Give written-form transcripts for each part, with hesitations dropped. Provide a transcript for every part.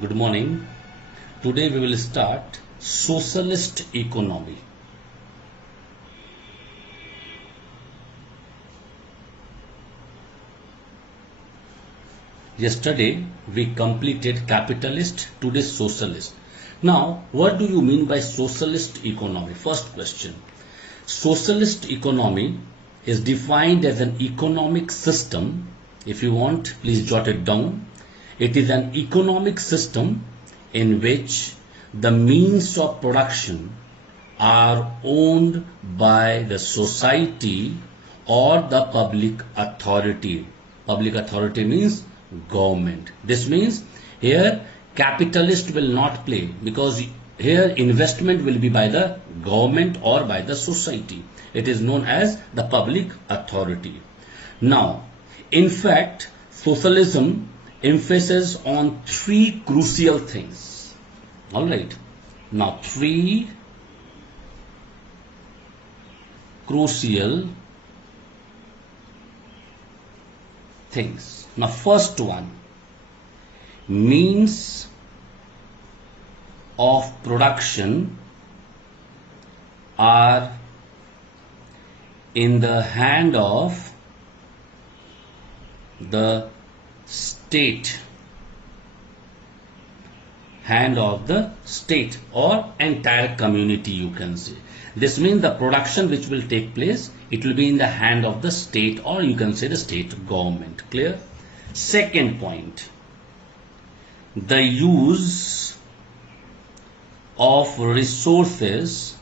Good morning. Today we will start socialist economy. Yesterday we completed capitalist, today socialist. Now, what do you mean by socialist economy? First question. Socialist economy is defined as an economic system. If you want, please jot it down. It is an economic system in which the means of production are owned by the society or the public authority. Public authority means government. This means here capitalist will not play, because here investment will be by the government or by the society. It is known as the public authority. Now, in fact, socialism emphasizes on three crucial things. All right. Now, three crucial things. Now, first one, means of production are in the hand of the state, or entire community, you can say. This means the production which will take place, it will be in the hand of the state, or you can say the state government. Clear? Second point, the use of resources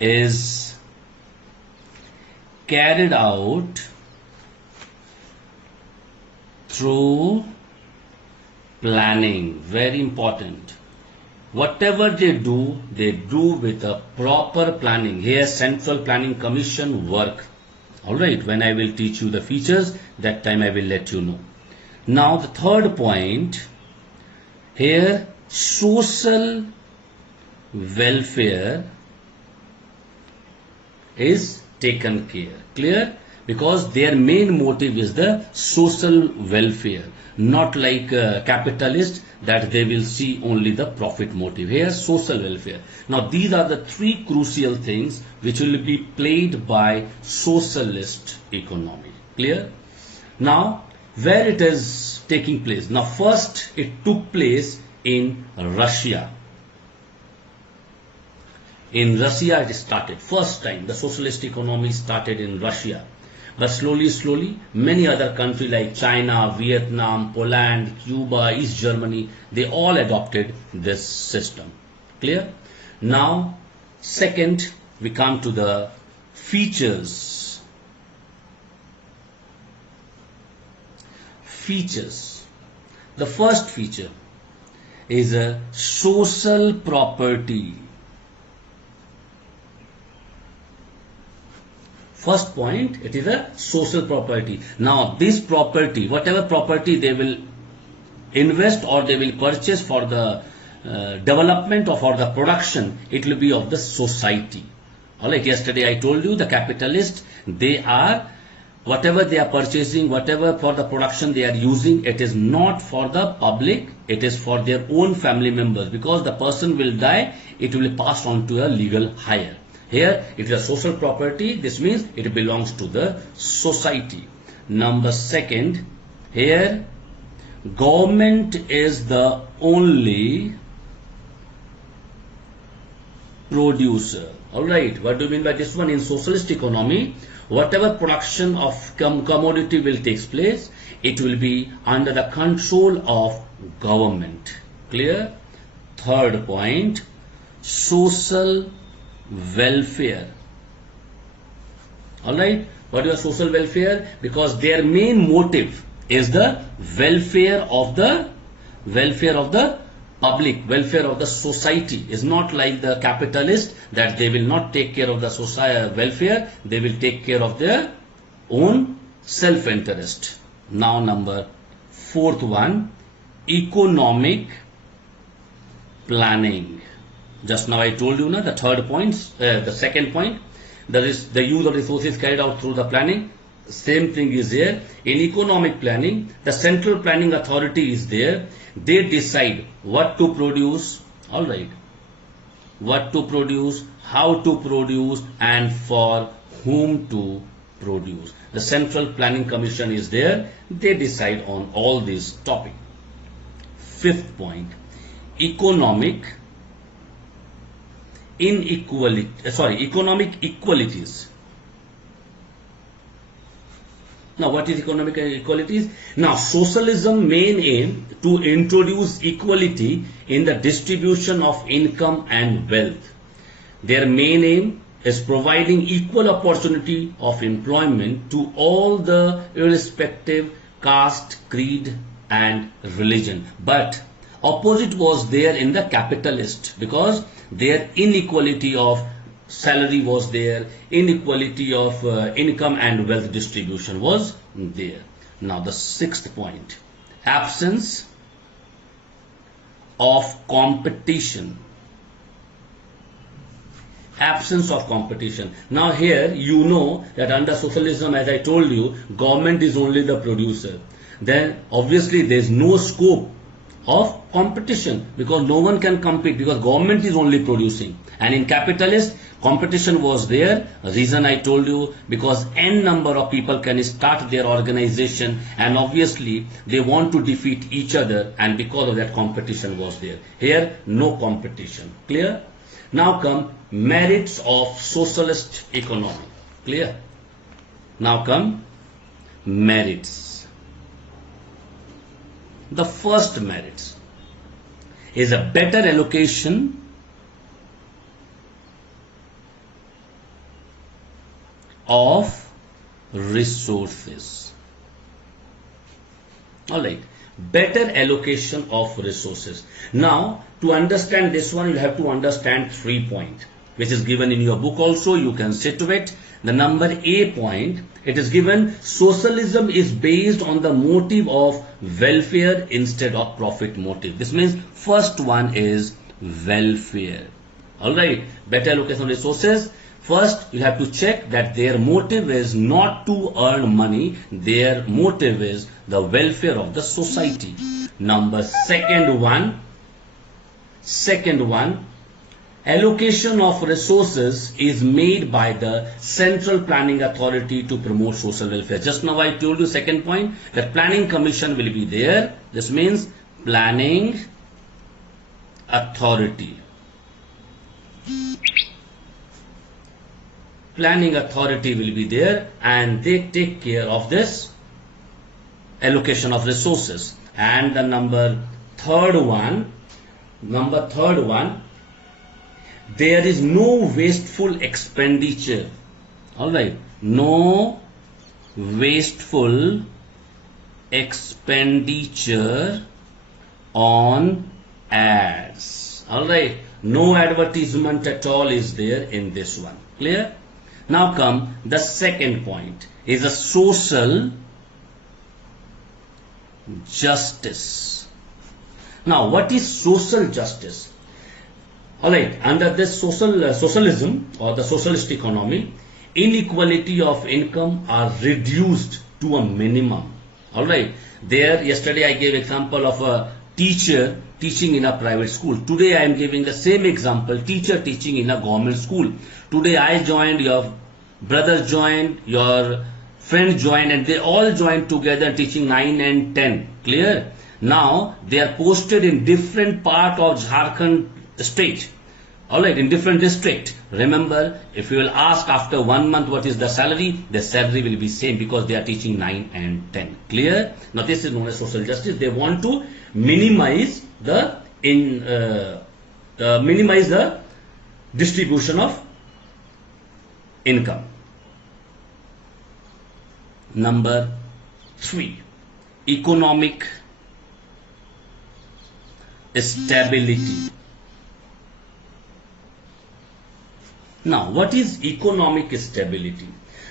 is carried out through planning. Very important. Whatever they do with a proper planning. Here Central Planning Commission work. Alright, when I will teach you the features, that time I will let you know. Now the third point, here social welfare is taken care. Clear? Because their main motive is the social welfare, not like capitalists that they will see only the profit motive. Here social welfare. Now these are the three crucial things which will be played by socialist economy. Clear? Now where it is taking place? Now first it took place in Russia. In Russia it started. First time the socialist economy started in Russia. But slowly, many other countries like China, Vietnam, Poland, Cuba, East Germany, they all adopted this system. Clear? Now, second, we come to the features. Features. The first feature is a social property. First point, it is a social property. Now this property, whatever property they will invest or they will purchase for the development or for the production, it will be of the society. Alright, yesterday I told you the capitalists, they are, whatever they are purchasing, whatever for the production they are using, it is not for the public, it is for their own family members, because the person will die, it will be passed on to a legal hire. Here it is a social property. This means it belongs to the society. Number second, here government is the only producer. Alright, what do you mean by this one? In socialist economy, whatever production of commodity will take place, it will be under the control of government. Clear? Third point, social welfare. Alright, what is social welfare? Because their main motive is the welfare of the public, welfare of the society. Is not like the capitalist that they will not take care of the society welfare, they will take care of their own self-interest. Now number fourth one, economic planning. Just now I told you the third point, the second point, that is the use of resources carried out through the planning. Same thing is here. In economic planning, the central planning authority is there. They decide what to produce, all right, what to produce, how to produce, and for whom to produce. The Central Planning Commission is there. They decide on all these topics. Fifth point, economic equalities. Now, what is economic equalities? Now, socialism main aim to introduce equality in the distribution of income and wealth. Their main aim is providing equal opportunity of employment to all the irrespective caste, creed and religion. But opposite was there in the capitalist, because their inequality of salary was there, inequality of income and wealth distribution was there. Now the sixth point, absence of competition. Absence of competition. Now here you know that under socialism, as I told you, government is only the producer. Then obviously there is no scope of competition, because no one can compete, because government is only producing. And in capitalist, competition was there. Reason I told you, because n number of people can start their organization, and obviously they want to defeat each other, and because of that competition was there. Here no competition. Clear? Now come merits of socialist economy. Clear? Now come merits. The first merits is a better allocation of resources. Alright, better allocation of resources. Now, to understand this one, you have to understand 3 points, which is given in your book also. You can sit to it. The number A point, it is given, socialism is based on the motive of welfare instead of profit motive. This means first one is welfare. Alright, better allocation of resources. First, you have to check that their motive is not to earn money. Their motive is the welfare of the society. Number second one, allocation of resources is made by the Central Planning Authority to promote social welfare. Just now I told you second point, that planning commission will be there. This means planning authority. Planning authority will be there, and they take care of this allocation of resources. And the number third one, there is no wasteful expenditure. Alright, no wasteful expenditure on ads. Alright, no advertisement at all is there in this one. Clear? Now come the second point, is a social justice. Now what is social justice? Alright, under this socialism or the socialist economy, inequality of income are reduced to a minimum. Alright, there yesterday I gave example of a teacher teaching in a private school. Today I am giving the same example, teacher teaching in a government school. Today I joined, your brother joined, your friend joined, and they all joined together teaching 9 and 10. Clear? Now they are posted in different part of Jharkhand state. Alright, in different district. Remember, if you will ask after 1 month what is the salary will be same, because they are teaching 9 and 10. Clear? Now this is known as social justice. They want to minimize the distribution of income. Number 3, economic stability. Now, what is economic stability?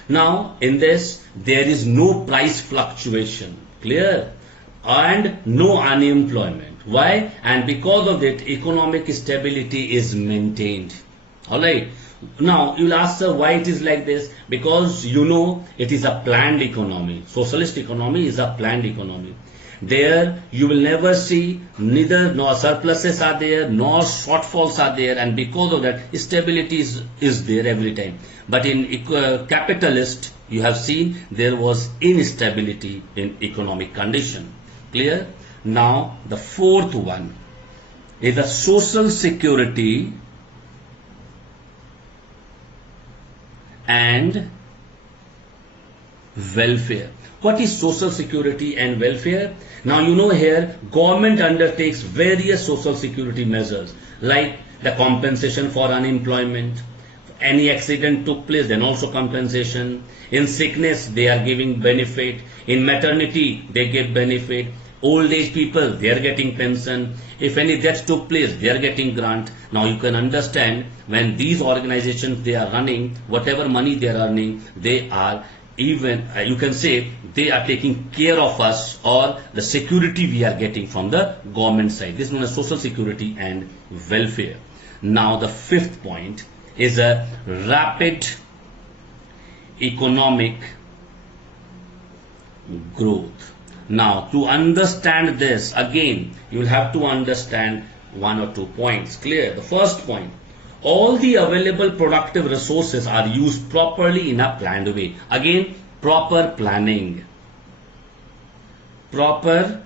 Now, in this, there is no price fluctuation. Clear? And no unemployment. Why? And because of that, economic stability is maintained. Alright. Now you will ask, sir, why it is like this? Because you know it is a planned economy. Socialist economy is a planned economy. There you will never see neither nor surpluses are there nor shortfalls are there, and because of that stability is there every time. But in capitalist, you have seen there was instability in economic condition. Clear? Now the fourth one is the social security and welfare. What is social security and welfare? Now you know here government undertakes various social security measures like the compensation for unemployment. Any accident took place, then also compensation. In sickness, they are giving benefit. In maternity, they give benefit. Old age people, they are getting pension. If any death took place, they are getting grant. Now you can understand when these organizations they are running, whatever money they are earning, they are even, you can say, they are taking care of us or the security we are getting from the government side. This is known as social security and welfare. Now the fifth point is a rapid economic growth. Now to understand this, again you will have to understand one or two points. Clear? The first point, all the available productive resources are used properly in a planned way. Again, proper planning. Proper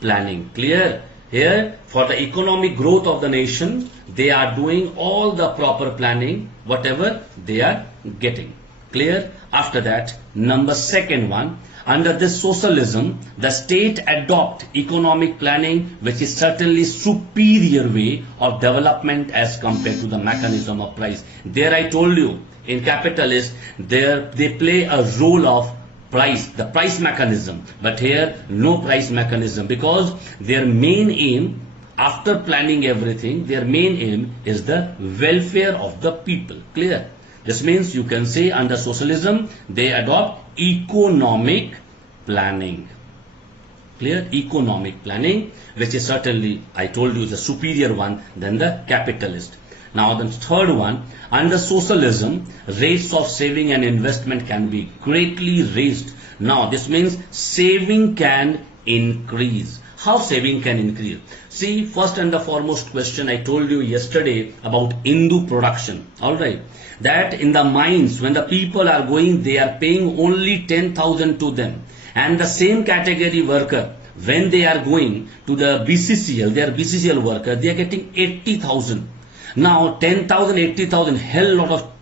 planning. Clear? Here, for the economic growth of the nation, they are doing all the proper planning, whatever they are getting. Clear? After that, number second one, under this socialism, the state adopt economic planning, which is certainly superior way of development as compared to the mechanism of price. There I told you, in capitalist, they play a role of price, the price mechanism. But here, no price mechanism, because their main aim, after planning everything, their main aim is the welfare of the people. Clear? This means you can say under socialism, they adopt economic planning. Clear? Economic planning, which is certainly, I told you, is a superior one than the capitalist. Now the third one, under socialism, rates of saving and investment can be greatly raised. Now this means saving can increase. How saving can increase? See, first and the foremost question I told you yesterday about Hindu production. Alright. That in the mines, when the people are going, they are paying only 10,000 to them. And the same category worker, when they are going to the BCCL, they are BCCL worker, they are getting 80,000. Now 10,000, 80,000, hell lot of,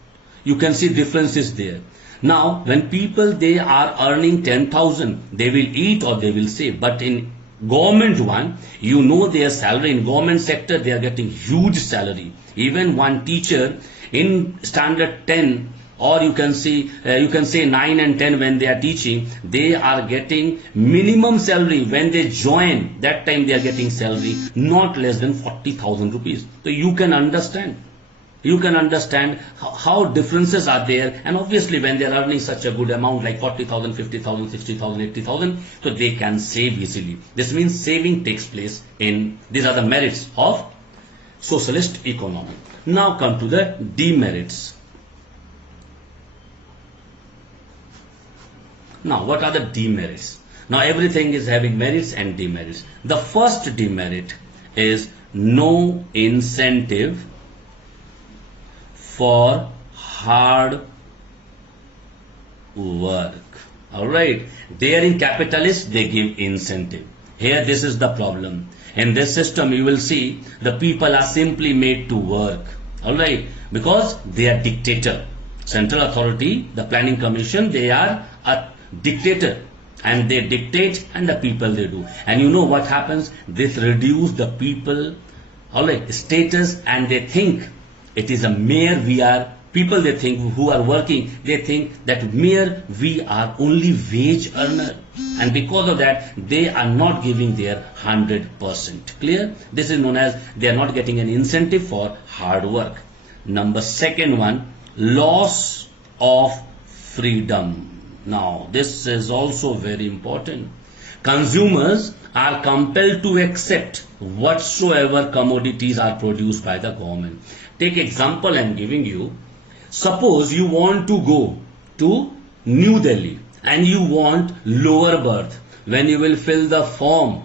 you can see differences there. Now when people they are earning 10,000, they will eat or they will save. But in government one, you know their salary, in government sector they are getting huge salary. Even one teacher in standard 10, or you can say 9 and 10 when they are teaching, they are getting minimum salary. When they join, that time they are getting salary not less than 40,000 rupees. So you can understand how differences are there. And obviously when they are earning such a good amount like 40,000, 50,000, 60,000, 80,000, so they can save easily. This means saving takes place in, these are the merits of socialist economy. Now come to the demerits. Now, what are the demerits? Now, everything is having merits and demerits. The first demerit is no incentive for hard work. Alright, there in capitalist, they give incentive. Here, this is the problem. In this system, you will see the people are simply made to work. Alright, because they are dictator. Central authority, the planning commission, they are a dictator, and they dictate and the people they do. And you know what happens? This reduce the people, alright, status, and they think it is a mere we are people, they think who are working, they think that mere we are only wage earner, and because of that they are not giving their 100%. Clear? This is known as they are not getting an incentive for hard work. Number second one, loss of freedom. Now this is also very important. Consumers are compelled to accept whatsoever commodities are produced by the government. Take example I am giving you. Suppose you want to go to New Delhi and you want lower berth. When you will fill the form,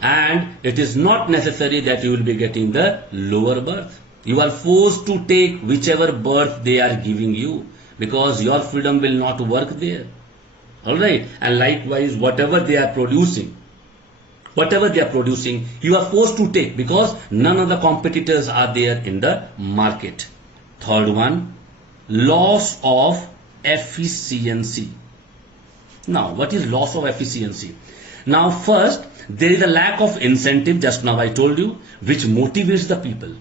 and it is not necessary that you will be getting the lower berth. You are forced to take whichever berth they are giving you, because your freedom will not work there. Alright, and likewise whatever they are producing, you are forced to take, because none of the competitors are there in the market. Third one, loss of efficiency. Now, what is loss of efficiency? Now, first, there is a lack of incentive, just now I told you, which motivates the people.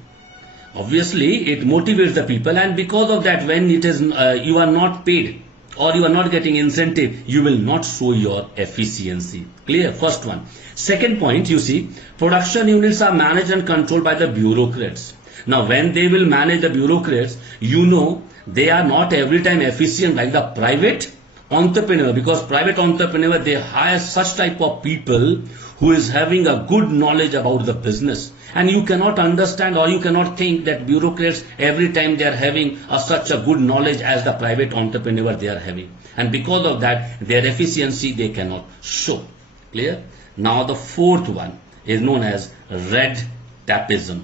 Obviously, it motivates the people, and because of that, when it is you are not paid or you are not getting incentive, you will not show your efficiency. Clear? First one. Second point, you see, production units are managed and controlled by the bureaucrats. Now, when they will manage the bureaucrats, you know, they are not every time efficient like the private entrepreneur, because private entrepreneur, they hire such type of people who is having a good knowledge about the business, and you cannot understand or you cannot think that bureaucrats every time they are having such a good knowledge as the private entrepreneur they are having, and because of that their efficiency they cannot show. Clear? Now the fourth one is known as red tapeism.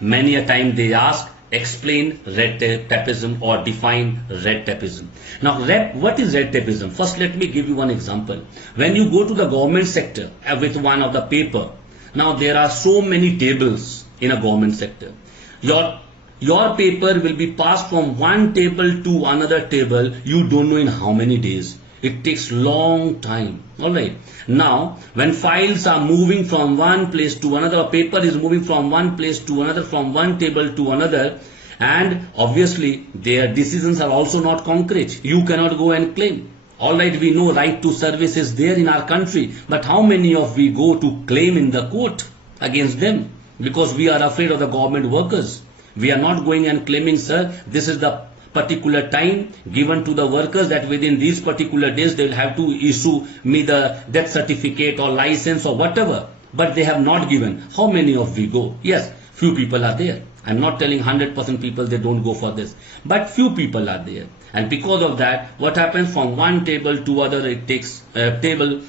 Many a time they ask, explain red tapeism or define red tapeism. Now, what is red tapeism? First, let me give you one example. When you go to the government sector with one of the paper, now there are so many tables in a government sector. Your paper will be passed from one table to another table. You don't know in how many days. It takes long time. Alright. Now, when files are moving from one place to another, paper is moving from one place to another, from one table to another, and obviously their decisions are also not concrete. You cannot go and claim. Alright, we know right to service is there in our country, but how many of we go to claim in the court against them? Because we are afraid of the government workers. We are not going and claiming, sir, this is the particular time given to the workers that within these particular days they will have to issue me the death certificate or license or whatever, but they have not given. How many of we go? Yes, few people are there. I'm not telling 100% people they don't go for this, but few people are there, and because of that what happens, from one table to other, it takes paper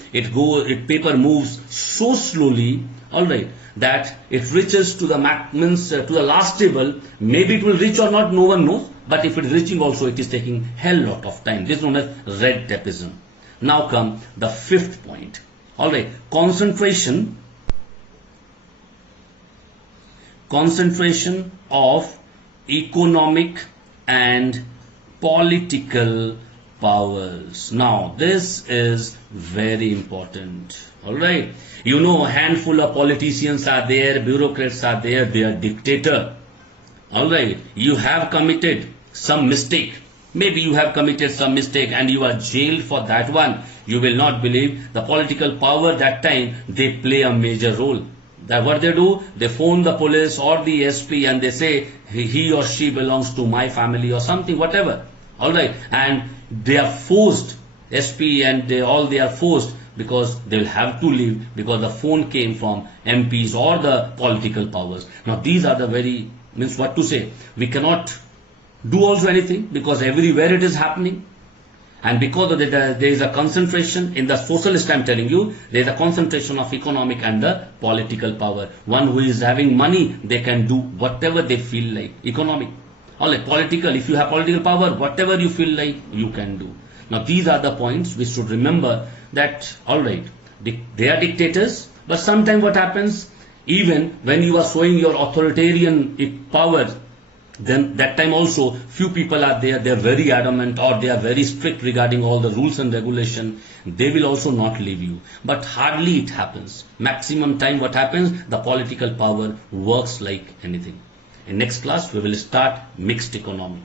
moves so slowly, alright, that it reaches to the to the last table. Maybe it will reach or not, no one knows, but if it is reaching also, it is taking hell lot of time. This is known as red tapeism. Now come the fifth point. Alright, concentration of economic and political powers. Now this is very important. Alright, you know, a handful of politicians are there, bureaucrats are there, they are dictator. Alright, you have committed some mistake. Maybe you have committed some mistake and you are jailed for that one. You will not believe the political power that time, they play a major role. That what they do, they phone the police or the SP and they say he or she belongs to my family or something, whatever. Alright, and they are forced, SP and they are forced, because they will have to leave because the phone came from MPs or the political powers. Now these are the very, means what to say, we cannot do also anything because everywhere it is happening, and because of that there is a concentration in the socialist, I am telling you, there is a concentration of economic and the political power. One who is having money, they can do whatever they feel like. Economic, alright, political, if you have political power, whatever you feel like you can do. Now these are the points we should remember, that alright, they are dictators, but sometimes what happens, even when you are showing your authoritarian power, then that time also few people are there, they are very adamant or they are very strict regarding all the rules and regulation. They will also not leave you, but hardly it happens. Maximum time what happens, the political power works like anything. In next class we will start mixed economy.